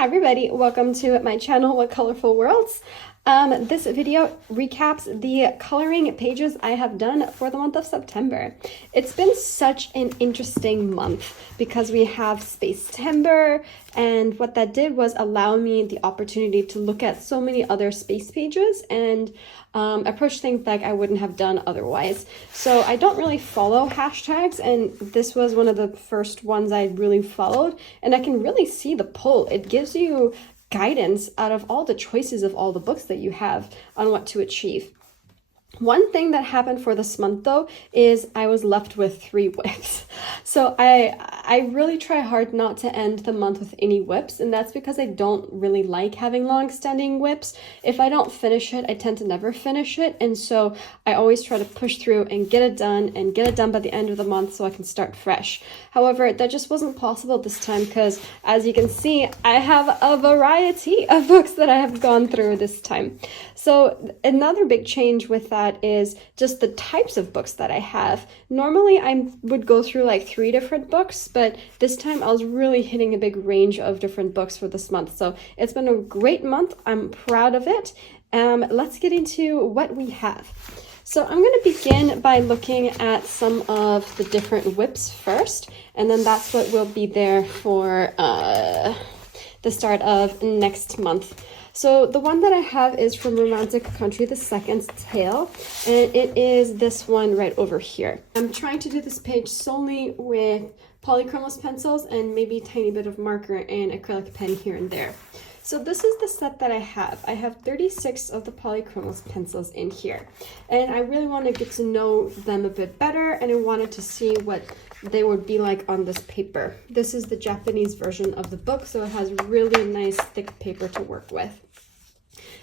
Hi everybody, welcome to my channel, What Colorful Worlds. This video recaps the coloring pages I have done for the month of September. It's been such an interesting month because we have Space-Tember, and what that did was allow me the opportunity to look at so many other space pages and approach things like I wouldn't have done otherwise. So I don't really follow hashtags, and this was one of the first ones I really followed, and I can really see the pull. It gives you guidance out of all the choices of all the books that you have on what to achieve. One thing that happened for this month though is I was left with 3 whips. So I really try hard not to end the month with any whips, and that's because I don't really like having long-standing whips. If I don't finish it, I tend to never finish it, and so I always try to push through and get it done by the end of the month so I can start fresh. However, that just wasn't possible this time because, as you can see, I have a variety of books that I have gone through this time. So another big change with that is just the types of books that I have. Normally I would go through like 3 different books, but this time I was really hitting a big range of different books for this month. So it's been a great month. I'm proud of it. Let's get into what we have. So I'm going to begin by looking at some of the different whips first, and then that's what will be there for the start of next month. So the one that I have is from Romantic Country, the second tale, and it is this one right over here. I'm trying to do this page solely with polychromos pencils and maybe a tiny bit of marker and acrylic pen here and there. So this is the set that I have. I have 36 of the polychromos pencils in here, and I really want to get to know them a bit better, and I wanted to see what they would be like on this paper. This is the Japanese version of the book, so it has really nice thick paper to work with.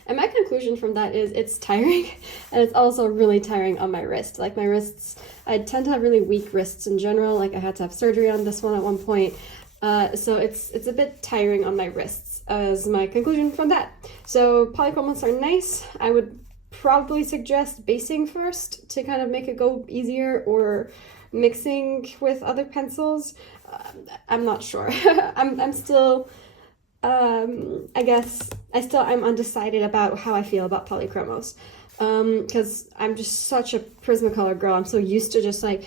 And my conclusion from that is it's tiring, and it's also really tiring on my wrist. Like my wrists, I tend to have really weak wrists in general. Like I had to have surgery on this one at one point. So it's a bit tiring on my wrists as my conclusion from that. So polychromos are nice. I would probably suggest basing first to kind of make it go easier, or mixing with other pencils. I'm not sure. I'm still, I guess, I'm undecided about how I feel about polychromos. Because I'm just such a Prismacolor girl. I'm so used to just like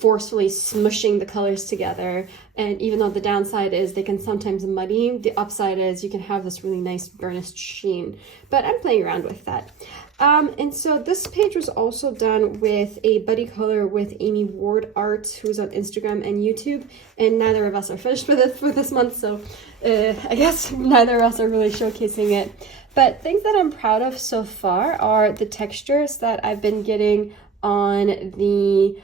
forcefully smushing the colors together, and even though the downside is they can sometimes muddy, the upside is you can have this really nice burnished sheen. But I'm playing around with that. And so this page was also done with a buddy color with Amy Ward Art, who's on Instagram and YouTube, and neither of us are finished with it for this month, so I guess neither of us are really showcasing it. But things that I'm proud of so far are the textures that I've been getting on the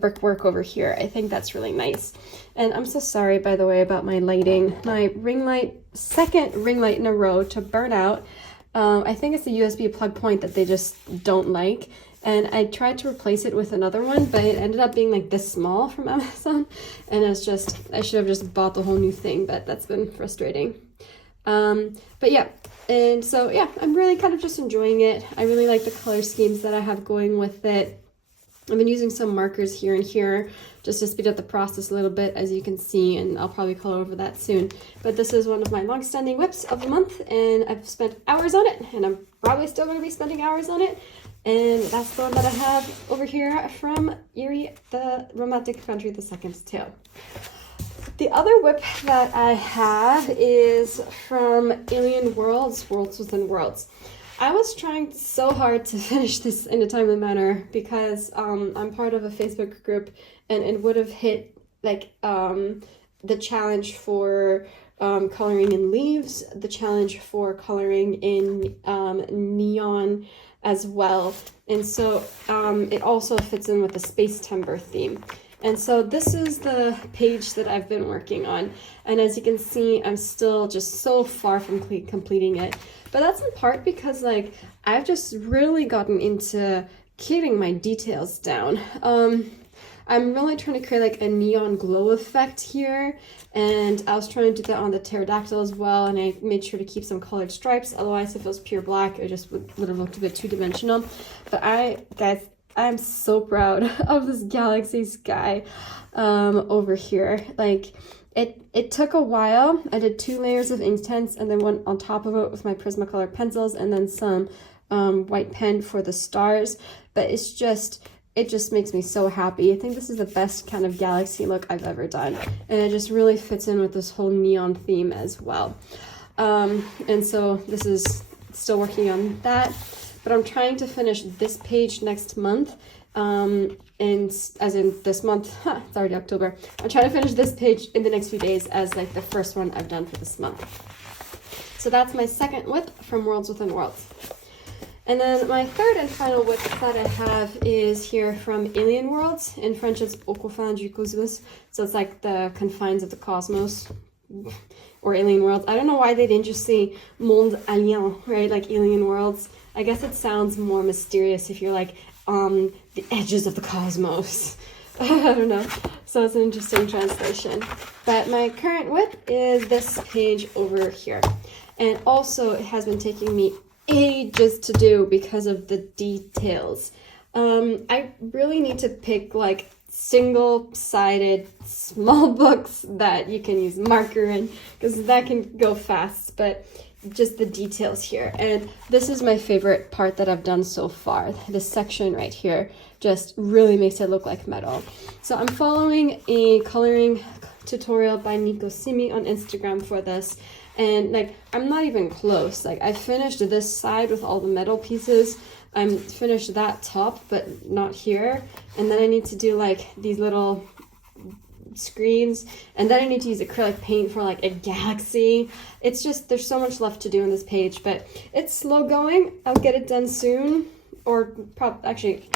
brickwork over here. I think that's really nice. And I'm so sorry, by the way, about my lighting. My ring light, second ring light in a row to burn out. I think it's the USB plug point that they just don't like. And I tried to replace it with another one, but it ended up being like this small from Amazon. And it's just, I should have just bought the whole new thing, but that's been frustrating. But yeah, and so yeah, I'm really kind of just enjoying it. I really like the color schemes that I have going with it. I've been using some markers here and here just to speed up the process a little bit, as you can see, and I'll probably color over that soon. But this is one of my long-standing whips of the month, and I've spent hours on it, and I'm probably still going to be spending hours on it. And that's the one that I have over here from Eriy, the Romantic Country, the second tale. The other whip that I have is from Alien Worlds, Worlds Within Worlds. I was trying so hard to finish this in a timely manner because I'm part of a Facebook group, and it would have hit like the challenge for coloring in leaves, the challenge for coloring in neon as well. And so it also fits in with the Space-Tember theme. And so this is the page that I've been working on. And as you can see, I'm still just so far from completing it. But that's in part because like I've just really gotten into getting my details down. I'm really trying to create like a neon glow effect here. And I was trying to do that on the pterodactyl as well. And I made sure to keep some colored stripes. Otherwise, if it was pure black, it just would have looked a bit two-dimensional. But guys, I'm so proud of this galaxy sky over here. Like, It took a while. I did 2 layers of Inktense and then went on top of it with my Prismacolor pencils and then some white pen for the stars. But it just makes me so happy. I think this is the best kind of galaxy look I've ever done. And it just really fits in with this whole neon theme as well. And so this is still working on that. But I'm trying to finish this page next month. And as in this month, it's already October. I'm trying to finish this page in the next few days as like the first one I've done for this month. So that's my second whip from Worlds Within Worlds. And then my third and final whip that I have is here from Alien Worlds. In French, it's Aux confins du cosmos. So it's like the confines of the cosmos, or Alien Worlds. I don't know why they didn't just say Monde Alien, right? Like Alien Worlds. I guess it sounds more mysterious if you're like on the edges of the cosmos. I don't know. So it's an interesting translation. But my current whip is this page over here. And also it has been taking me ages to do because of the details. I really need to pick like single-sided small books that you can use marker in, because that can go fast, but just the details here. And this is my favorite part that I've done so far. This section right here just really makes it look like metal. So I'm following a coloring tutorial by Nico Simi on Instagram for this. And like, I'm not even close. Like, I finished this side with all the metal pieces. I'm finished that top, but not here. And then I need to do like these little screens, and then I need to use acrylic paint for like a galaxy. It's just, there's so much left to do on this page, but it's slow going. I'll get it done soon, or actually,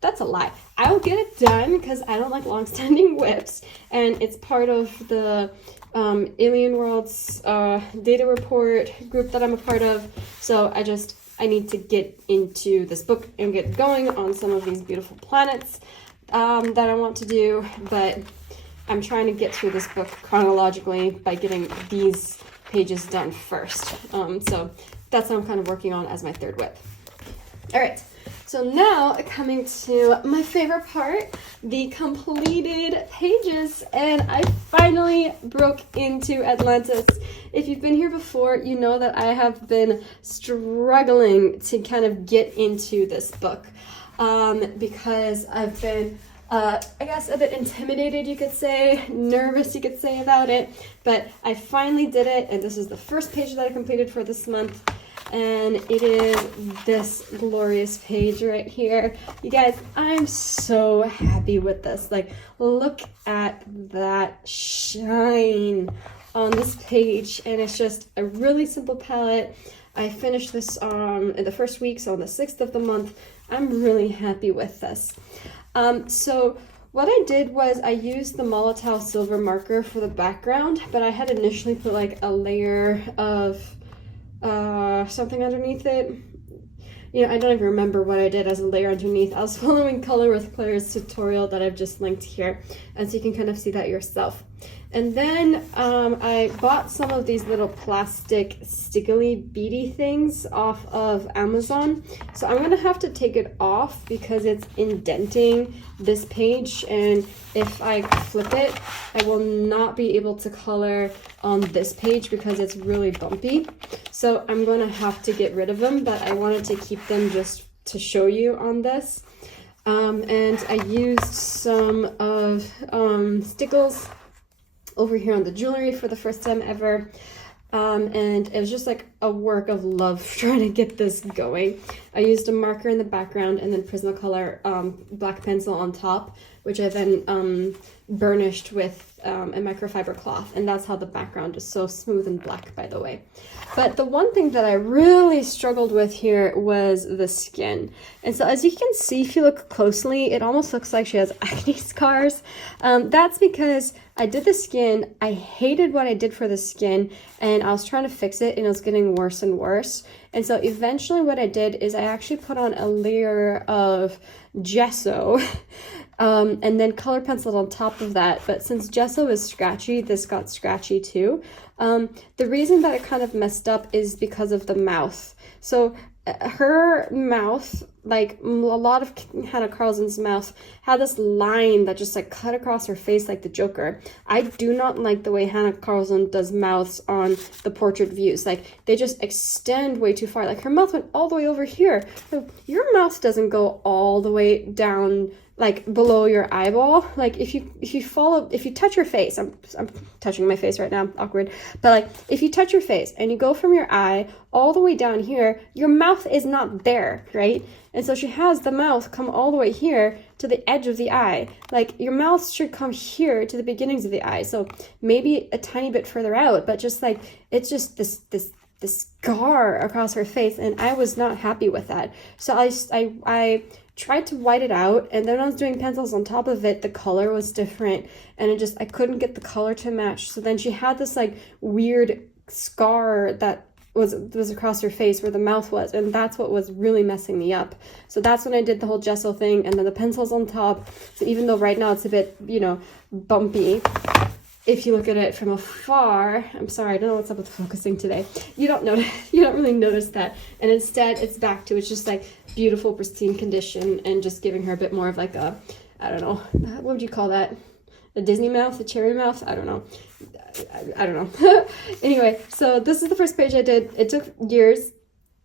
that's a lie. I'll get it done because I don't like long-standing whips, and it's part of the Alien Worlds data report group that I'm a part of. So I need to get into this book and get going on some of these beautiful planets that I want to do, but I'm trying to get through this book chronologically by getting these pages done first. So that's what I'm kind of working on as my third whip. All right, so now coming to my favorite part, the completed pages, and I finally broke into Atlantis. If you've been here before, you know that I have been struggling to kind of get into this book because I've been I guess a bit intimidated, you could say, nervous, you could say, about it, but I finally did it, and this is the first page that I completed for this month, and it is this glorious page right here. You guys, I'm so happy with this. Like, look at that shine on this page, and it's just a really simple palette. I finished this in the first week, so on the 6th of the month. I'm really happy with this. So what I did was I used the Molotow silver marker for the background, but I had initially put like a layer of something underneath it. You know, I don't even remember what I did as a layer underneath. I was following Color with Claire's tutorial that I've just linked here, and so you can kind of see that yourself. And then I bought some of these little plastic stickily beady things off of Amazon. So I'm gonna have to take it off because it's indenting this page, and if I flip it, I will not be able to color on this page because it's really bumpy. So I'm gonna have to get rid of them, but I wanted to keep them just to show you on this. And I used some of Stickles over here on the jewelry for the first time ever, and it was just like a work of love trying to get this going. I used a marker in the background and then Prismacolor black pencil on top, which I then burnished with a microfiber cloth, and that's how the background is so smooth and black, by the way. But the one thing that I really struggled with here was the skin. And so as you can see, if you look closely, it almost looks like she has acne scars. That's because I did the skin, I hated what I did for the skin, and I was trying to fix it, and it was getting worse and worse. And so eventually what I did is I actually put on a layer of gesso and then color penciled on top of that. But since gesso is scratchy, this got scratchy too. The reason that it kind of messed up is because of the mouth. So her mouth, like a lot of Hanna Karlzon's mouth, had this line that just like cut across her face like the Joker. I do not like the way Hanna Karlzon does mouths on the portrait views. Like they just extend way too far. Like her mouth went all the way over here. So your mouth doesn't go all the way down like below your eyeball. Like if you touch your face, I'm touching my face right now, awkward, but like if you touch your face and you go from your eye all the way down here, your mouth is not there, right? And so she has the mouth come all the way here to the edge of the eye. Like your mouth should come here to the beginnings of the eye. So maybe a tiny bit further out, but just like it's just this scar across her face, and I was not happy with that. So I tried to white it out, and then when I was doing pencils on top of it, the color was different, and I couldn't get the color to match. So then she had this like weird scar that was across her face where the mouth was, and that's what was really messing me up. So that's when I did the whole gesso thing, and then the pencils on top. So even though right now it's a bit, you know, bumpy, if you look at it from afar, I'm sorry, I don't know what's up with focusing today. You don't really notice that. And instead it's back to, it's just like beautiful, pristine condition, and just giving her a bit more of like a, I don't know, what would you call that? A Disney mouth, a cherry mouth? I don't know. I don't know. Anyway, so this is the first page I did. It took years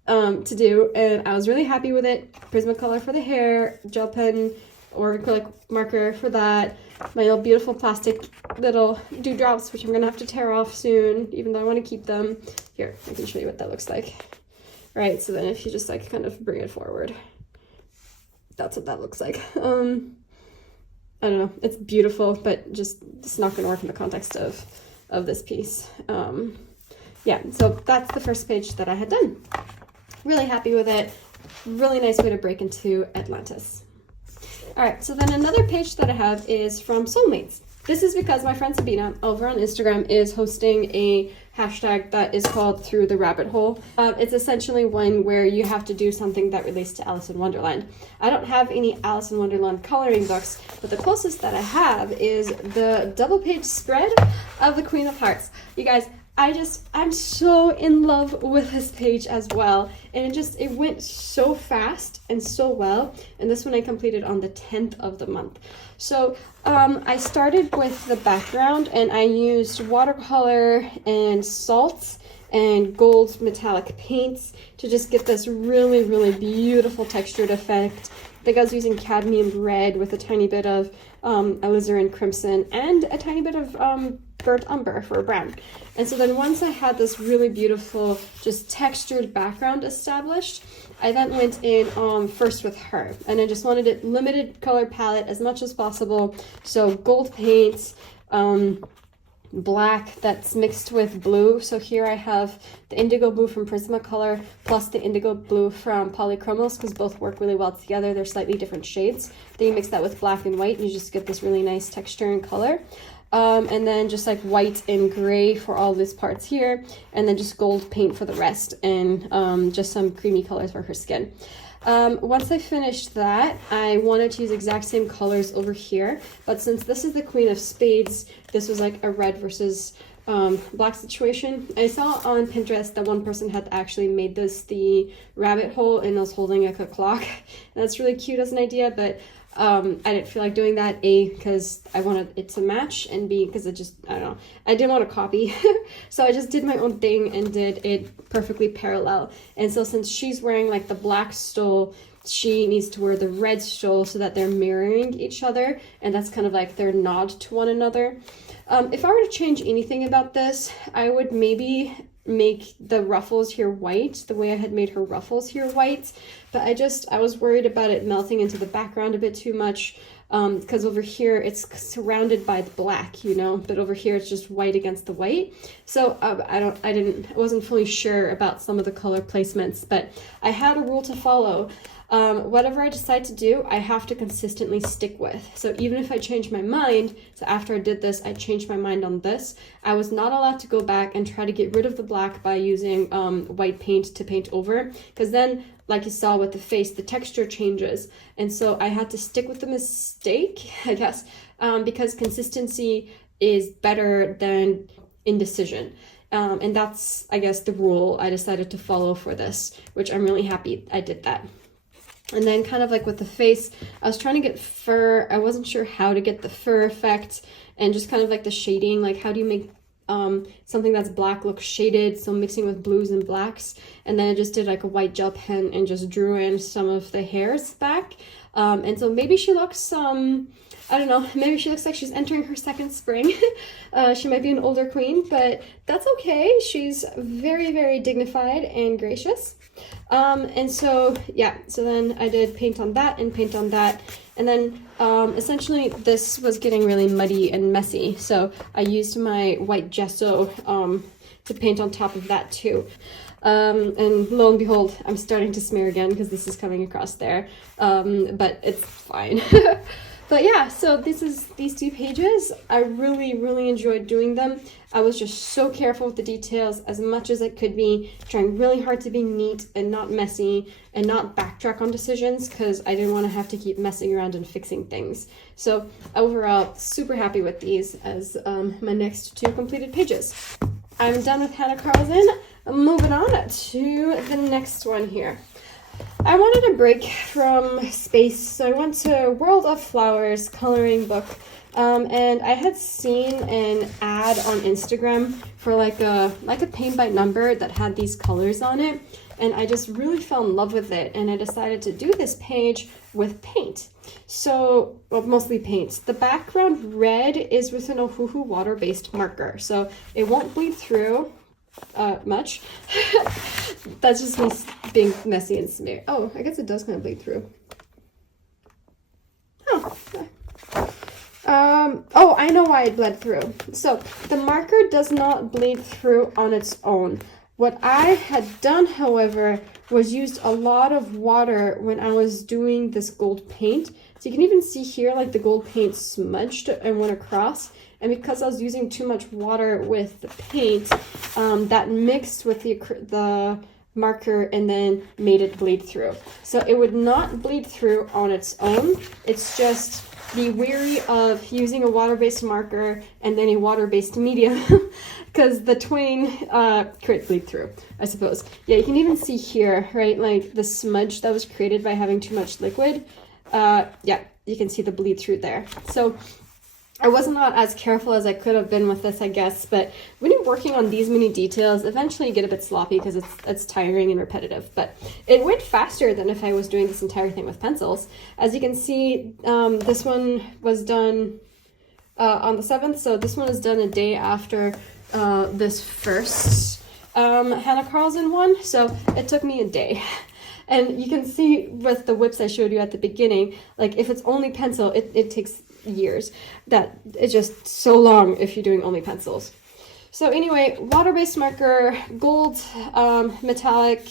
to do, and I was really happy with it. Prismacolor for the hair, gel pen or acrylic marker for that. My little beautiful plastic little dewdrops, which I'm gonna have to tear off soon, even though I want to keep them. Here, I can show you what that looks like. Right, so then if you just like kind of bring it forward, that's what that looks like. I don't know, it's beautiful, but just it's not gonna work in the context of this piece. Yeah, so that's the first page that I had done. Really happy with it. Really nice way to break into Atlantis. All right, so then another page that I have is from Soulmates. This is because my friend Sabina over on Instagram is hosting a hashtag that is called Through the Rabbit Hole. It's essentially one where you have to do something that relates to Alice in Wonderland. I don't have any Alice in Wonderland coloring books, but the closest that I have is the double page spread of the Queen of Hearts. You guys, I'm so in love with this page as well, and it went so fast and so well, and this one I completed on the 10th of the month. So I started with the background, and I used watercolor and salts and gold metallic paints to just get this really, really beautiful textured effect. I think I was using cadmium red with a tiny bit of alizarin crimson and a tiny bit of burnt umber for a brown. And so then once I had this really beautiful, just textured background established, I then went in first with her, and I just wanted it limited color palette as much as possible. So gold paints, black that's mixed with blue. So here I have the indigo blue from Prismacolor plus the indigo blue from Polychromos, because both work really well together. They're slightly different shades. Then you mix that with black and white, and you just get this really nice texture and color. And then just like white and gray for all these parts here, and then just gold paint for the rest, and just some creamy colors for her skin. Once I finished that, I wanted to use exact same colors over here, but since this is the Queen of Spades, this was like a red versus black situation. I saw on Pinterest that one person had actually made this the rabbit hole and was holding like a clock, and that's really cute as an idea, but I didn't feel like doing that, A, because I wanted it to match, and B, because I don't know, I didn't want to copy. So I just did my own thing and did it perfectly parallel. And so since she's wearing like the black stole, she needs to wear the red stole so that they're mirroring each other, and that's kind of like their nod to one another. If I were to change anything about this, I would maybe make the ruffles here white, the way I had made her ruffles here white, but I was worried about it melting into the background a bit too much, because over here it's surrounded by the black, you know, but over here it's just white against the white. So I wasn't fully sure about some of the color placements, but I had a rule to follow. Whatever I decide to do, I have to consistently stick with. So even if I change my mind, so after I did this, I changed my mind on this, I was not allowed to go back and try to get rid of the black by using white paint to paint over, because then, like you saw with the face, the texture changes. And so I had to stick with the mistake, I guess, because consistency is better than indecision. And that's, I guess, the rule I decided to follow for this, which I'm really happy I did that. And then kind of like with the face, I was trying to get fur. I wasn't sure how to get the fur effect, and just kind of like the shading, like how do you make something that's black look shaded, so mixing with blues and blacks. And then I just did like a white gel pen and just drew in some of the hairs back. And so maybe she looks, I don't know, maybe she looks like she's entering her second spring. She might be an older queen, but that's okay. She's very, very dignified and gracious. And so, yeah, so then I did paint on that and paint on that. And then essentially this was getting really muddy and messy. So I used my white gesso to paint on top of that too. And lo and behold, I'm starting to smear again because this is coming across there. But it's fine. But yeah, so these 2 pages. I really enjoyed doing them. I was just so careful with the details as much as I could be, trying really hard to be neat and not messy and not backtrack on decisions because I didn't want to have to keep messing around and fixing things. So overall, super happy with these as my next 2 completed pages. I'm done with Hanna Karlzon. I'm moving on to the next one here. I wanted a break from space, so I went to World of Flowers coloring book, and I had seen an ad on Instagram for like a paint by number that had these colors on it, and I just really fell in love with it, and I decided to do this page with paint. So, well, mostly paint. The background red is with an Ohuhu water-based marker, so it won't bleed through much. That's just me being messy and smear. Oh, I guess it does kind of bleed through. Oh, I know why it bled through. So the marker does not bleed through on its own. What I had done, however, was used a lot of water when I was doing this gold paint. So you can even see here, like the gold paint smudged and went across. And because I was using too much water with the paint, that mixed with the marker and then made it bleed through. So it would not bleed through on its own. It's just be wary of using a water-based marker and then a water-based medium because the twain could bleed through, I suppose. Yeah, you can even see here, right, like the smudge that was created by having too much liquid. Yeah, you can see the bleed through there. So I was not as careful as I could have been with this, I guess, but when you're working on these many details, eventually you get a bit sloppy because it's tiring and repetitive, but it went faster than if I was doing this entire thing with pencils. As you can see, this one was done on the 7th, so this one is done a day after this first Hanna Karlzon one, so it took me a day. And you can see with the whips I showed you at the beginning, like if it's only pencil, it takes years. That is just so long if you're doing only pencils. So anyway, water-based marker, gold, metallic,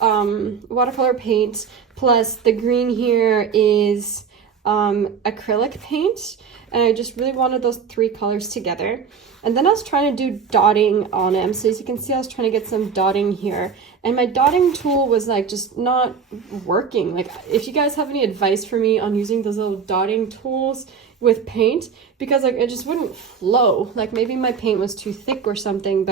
watercolor paint, plus the green here is acrylic paint. And I just really wanted those 3 colors together. And then I was trying to do dotting on them. So as you can see, I was trying to get some dotting here. And my dotting tool was like just not working. Like if you guys have any advice for me on using those little dotting tools with paint, because like it just wouldn't flow. Like maybe my paint was too thick or something,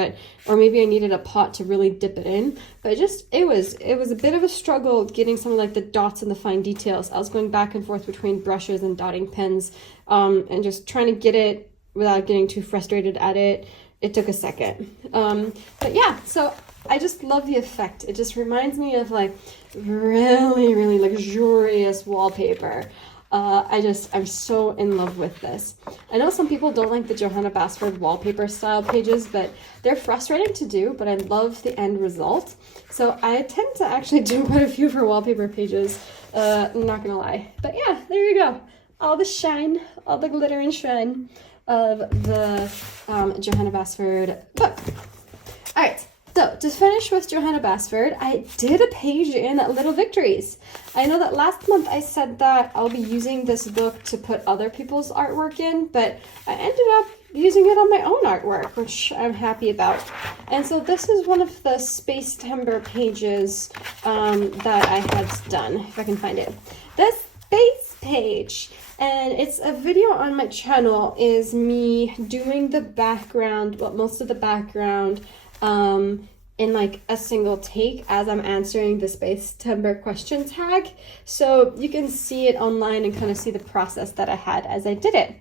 or maybe I needed a pot to really dip it in. But it was a bit of a struggle getting some of like the dots and the fine details. I was going back and forth between brushes and dotting pens, and just trying to get it without getting too frustrated at it. It took a second. But yeah, so I just love the effect. It just reminds me of like really, really luxurious wallpaper. I'm so in love with this. I know some people don't like the Johanna Basford wallpaper style pages, but they're frustrating to do, but I love the end result. So I tend to actually do quite a few for wallpaper pages, I'm not gonna lie. But yeah, there you go. All the shine, all the glitter and shine of the Johanna Basford book. All right. So, to finish with Johanna Basford, I did a page in Little Victories. I know that last month I said that I'll be using this book to put other people's artwork in, but I ended up using it on my own artwork, which I'm happy about. And so this is one of the Space Timber pages that I had done, if I can find it. This Space page, and it's a video on my channel, is me doing the background, well, most of the background, in like a single take as I'm answering the September question tag. So you can see it online and kind of see the process that I had as I did it.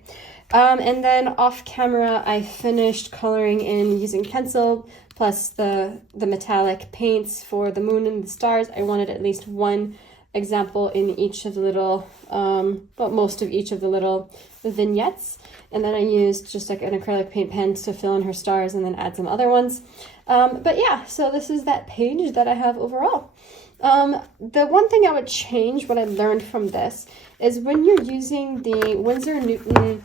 And then off camera, I finished coloring in using pencil, plus the metallic paints for the moon and the stars. I wanted at least one example in each of the little, well, most of each of the little vignettes. And then I used just like an acrylic paint pen to fill in her stars and then add some other ones. But yeah, so this is that page that I have overall. The one thing I would change, what I learned from this, is when you're using the Winsor & Newton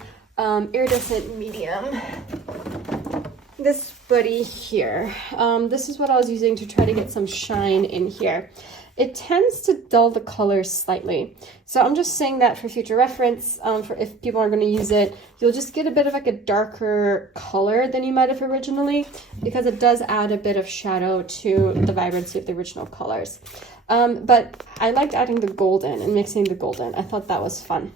iridescent medium, this buddy here, this is what I was using to try to get some shine in here. It tends to dull the colors slightly. So I'm just saying that for future reference, for if people are going to use it, you'll just get a bit of like a darker color than you might have originally, because it does add a bit of shadow to the vibrancy of the original colors. But I liked adding the golden and mixing the golden. I thought that was fun.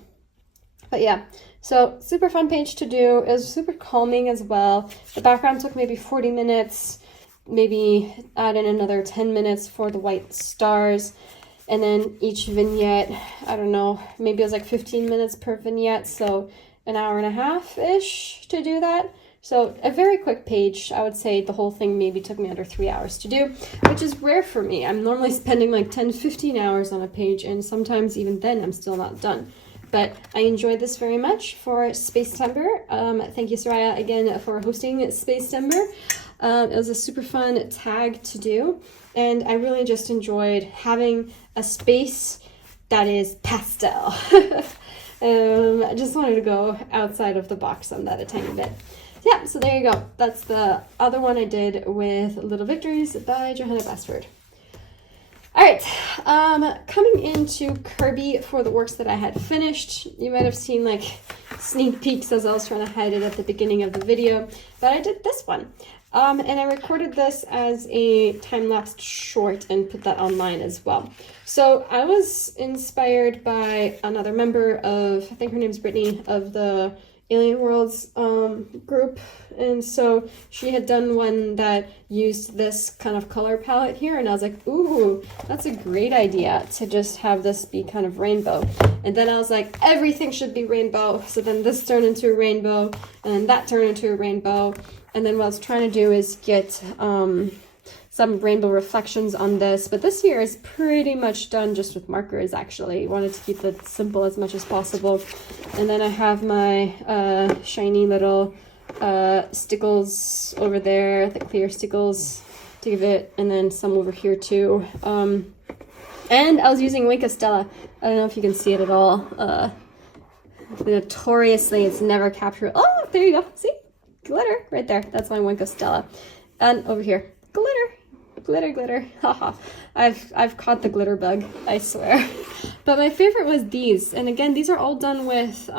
But yeah, so super fun page to do. It was super calming as well. The background took maybe 40 minutes. Maybe add in another 10 minutes for the white stars, and then each vignette, I don't know, maybe it was like 15 minutes per vignette, so an hour and a half-ish to do that. So a very quick page. I would say the whole thing maybe took me under 3 hours to do, which is rare for me. I'm normally spending like 10-15 hours on a page, and sometimes even then I'm still not done. But I enjoyed this very much for September. Thank you, Soraya, again for hosting September. It was a super fun tag to do, and I really just enjoyed having a space that is pastel. I just wanted to go outside of the box on that a tiny bit. Yeah, so there you go. That's the other one I did with Little Victories by Johanna Basford. All right, coming into Kerby for the works that I had finished. You might have seen like sneak peeks as I was trying to hide it at the beginning of the video, but I did this one. And I recorded this as a time-lapse short and put that online as well. So I was inspired by another member of, I think her name's Brittany, of the Alien Worlds group, and so she had done one that used this kind of color palette here, and I was like, ooh, that's a great idea to just have this be kind of rainbow. And then I was like, everything should be rainbow. So then this turned into a rainbow, and that turned into a rainbow. And then what I was trying to do is get some rainbow reflections on this, but this here is pretty much done just with markers. Actually, I wanted to keep it simple as much as possible. And then I have my shiny little stickles over there, the clear stickles to give it, and then some over here too. And I was using Wink of Stella. I don't know if you can see it at all. Notoriously, it's never captured. Oh, there you go. See? Glitter right there. That's my Wink of Stella. And over here, glitter. Glitter, glitter. Haha. I've caught the glitter bug, I swear. But my favorite was these. And again, these are all done with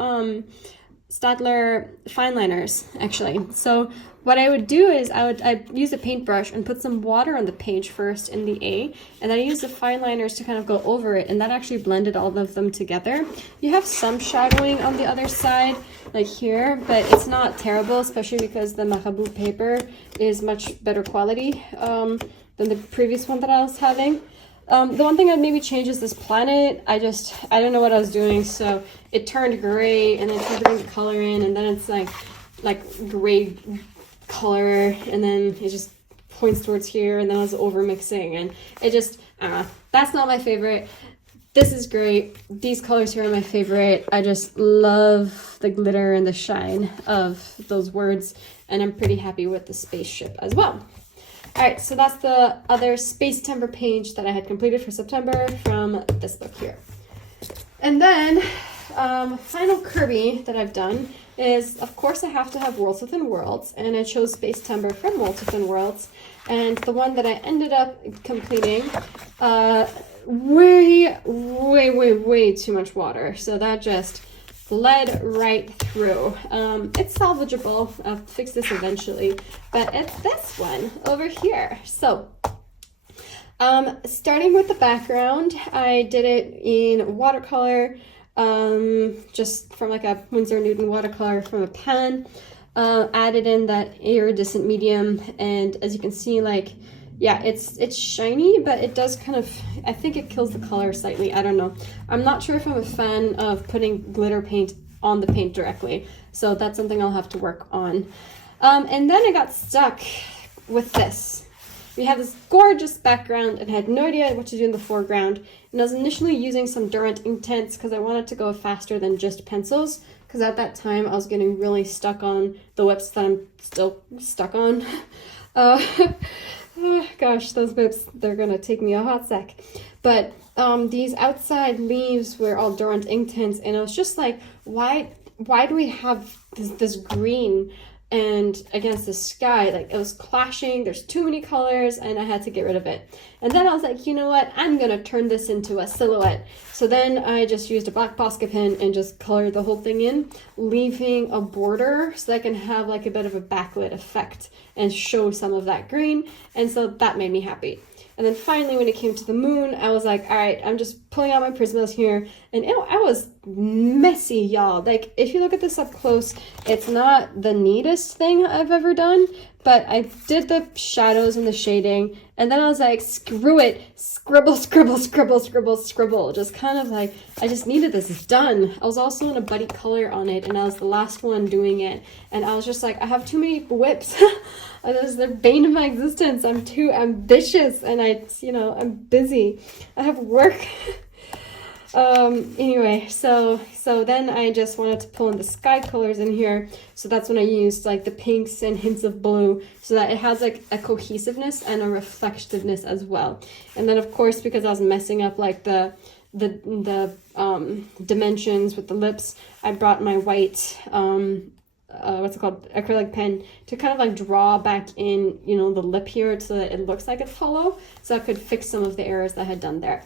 Staedtler fine liners, actually. So what I would do is I'd use a paintbrush and put some water on the page first in the A, and then I use the fine liners to kind of go over it, and that actually blended all of them together. You have some shadowing on the other side, like here, but it's not terrible, especially because the Marabout paper is much better quality than the previous one that I was having. The one thing I'd maybe change is this planet. I don't know what I was doing, so it turned gray, and then tried to bring the color in, and then it's like gray color, and then it just points towards here, and then I was over mixing, and it just, that's not my favorite. This is great. These colors here are my favorite. I just love the glitter and the shine of those words, and I'm pretty happy with the spaceship as well. All right, so that's the other September page that I had completed for September from this book here. And then final Kerby that I've done is, of course, I have to have Worlds Within Worlds, and I chose September from Worlds Within Worlds. And the one that I ended up completing, way too much water. So that just bled right through. It's salvageable. I'll fix this eventually, but it's this one over here. So starting with the background, I did it in watercolor. just from like a Winsor Newton watercolor from a pan. Added in that iridescent medium, and as you can see, like, yeah, it's shiny, but it does kind of, I think it kills the color slightly. I don't know. I'm not sure if I'm a fan of putting glitter paint on the paint directly, so that's something I'll have to work on. And then I got stuck with this. We have this gorgeous background and had no idea what to do in the foreground. And I was initially using some Durant Inktense because I wanted to go faster than just pencils, because at that time I was getting really stuck on the whips that I'm still stuck on. Oh, gosh, those whips, they're gonna take me a hot sec. But these outside leaves were all Durant Inktense, and I was just like, why do we have this green and against the sky? Like, it was clashing, there's too many colors, and I had to get rid of it. And then I was like, you know what, I'm gonna turn this into a silhouette. So then I just used a black Posca pen and just colored the whole thing in, leaving a border so that I can have like a bit of a backlit effect and show some of that green. And so that made me happy. And then finally, when it came to the moon, I was like, all right, I'm just pulling out my Prismas here. And I was messy, y'all. Like, if you look at this up close, it's not the neatest thing I've ever done, but I did the shadows and the shading. And then I was like, screw it, scribble, scribble, scribble, scribble, scribble. Just kind of like, I just needed this done. I was also in a buddy color on it, and I was the last one doing it. And I was just like, I have too many whips. This is the bane of my existence. I'm too ambitious, and I'm busy. I have work. Anyway, so then I just wanted to pull in the sky colors in here. So that's when I used like the pinks and hints of blue, so that it has like a cohesiveness and a reflectiveness as well. And then of course, because I was messing up like the dimensions with the lips, I brought my white acrylic pen to kind of like draw back in, the lip here so that it looks like it's hollow, so I could fix some of the errors that I had done there.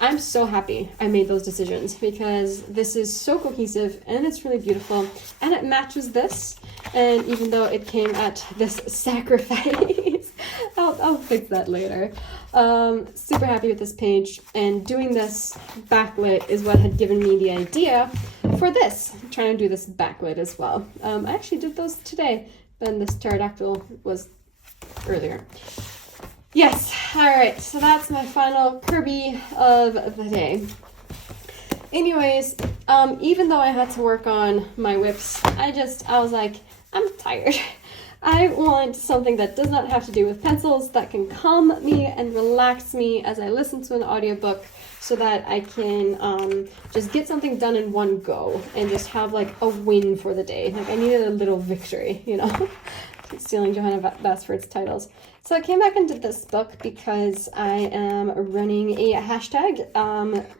I'm so happy I made those decisions, because this is so cohesive and it's really beautiful, and it matches this. And even though it came at this sacrifice, I'll fix that later. Super happy with this page, and doing this backlit is what had given me the idea for this. I'm trying to do this backlit as well. I actually did those today, and this pterodactyl was earlier. Yes, all right, so that's my final Kerby of the day. Anyways, even though I had to work on my whips, I was like, I'm tired. I want something that does not have to do with pencils, that can calm me and relax me as I listen to an audiobook, so that I can just get something done in one go and just have like a win for the day. Like, I needed a little victory, stealing Johanna Basford's titles. So I came back and did this book because I am running a hashtag,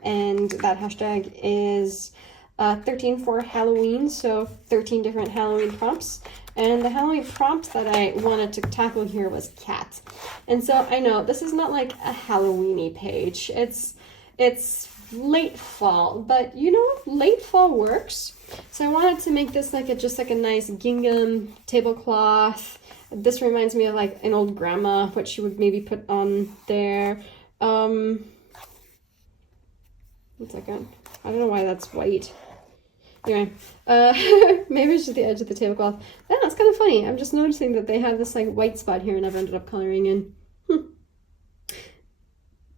and that hashtag is 13 for Halloween, so 13 different Halloween prompts. And the Halloween prompt that I wanted to tackle here was cat. And so I know this is not like a Halloween-y page. It's late fall, but late fall works. So I wanted to make this like just like a nice gingham tablecloth. This reminds me of like an old grandma, what she would maybe put on there. 1 second. I don't know why that's white. Anyway, maybe it's just the edge of the tablecloth. Yeah, it's kind of funny. I'm just noticing that they have this like white spot here, and I've ended up coloring in.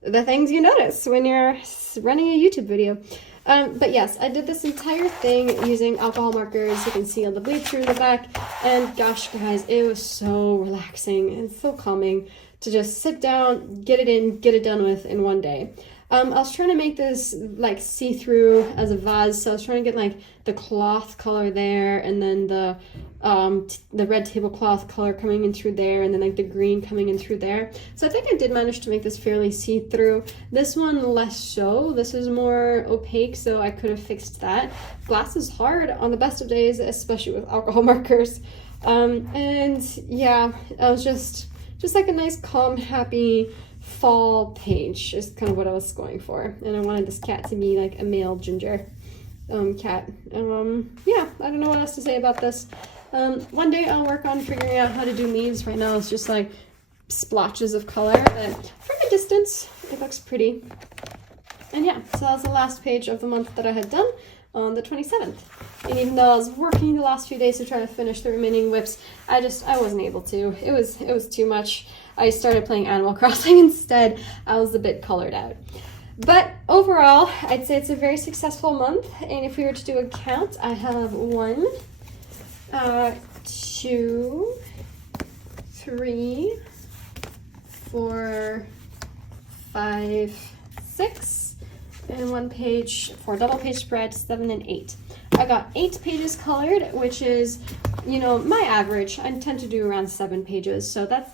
The things you notice when you're running a YouTube video. But yes, I did this entire thing using alcohol markers. You can see all the bleed through the back. And gosh, guys, it was so relaxing and so calming to just sit down, get it in, get it done with in one day. I was trying to make this like see-through as a vase, so I was trying to get like the cloth color there, and then the red tablecloth color coming in through there, and then like the green coming in through there. So I think I did manage to make this fairly see-through. This one less so. This is more opaque, so I could have fixed that. Glass is hard on the best of days, especially with alcohol markers. And yeah, I was just like a nice, calm, happy fall page is kind of what I was going for. And I wanted this cat to be like a male ginger cat. Yeah, I don't know what else to say about this. One day I'll work on figuring out how to do leaves. Right now it's just like splotches of color, but from a distance it looks pretty. And yeah, so that was the last page of the month that I had done on the 27th. And even though I was working the last few days to try to finish the remaining whips, I wasn't able to. It was too much. I started playing Animal Crossing instead. I was a bit colored out. But overall, I'd say it's a very successful month. And if we were to do a count, I have 1, 2, 3, 4, 5, 6, and 1 page for double page spread, 7 and 8. I got 8 pages colored, which is, you know, my average. I tend to do around 7 pages, so that's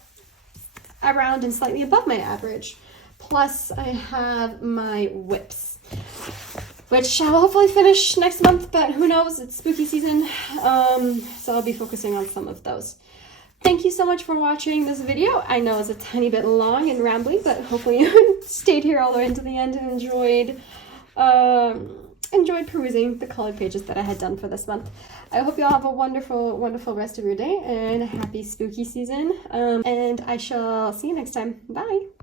around and slightly above my average. Plus, I have my whips, which I will hopefully finish next month, but who knows, it's spooky season, so I'll be focusing on some of those. Thank you so much for watching this video. I know it's a tiny bit long and rambling, but hopefully you stayed here all the way until the end and enjoyed perusing the colored pages that I had done for this month. I hope you all have a wonderful, wonderful rest of your day and a happy spooky season. And I shall see you next time. Bye!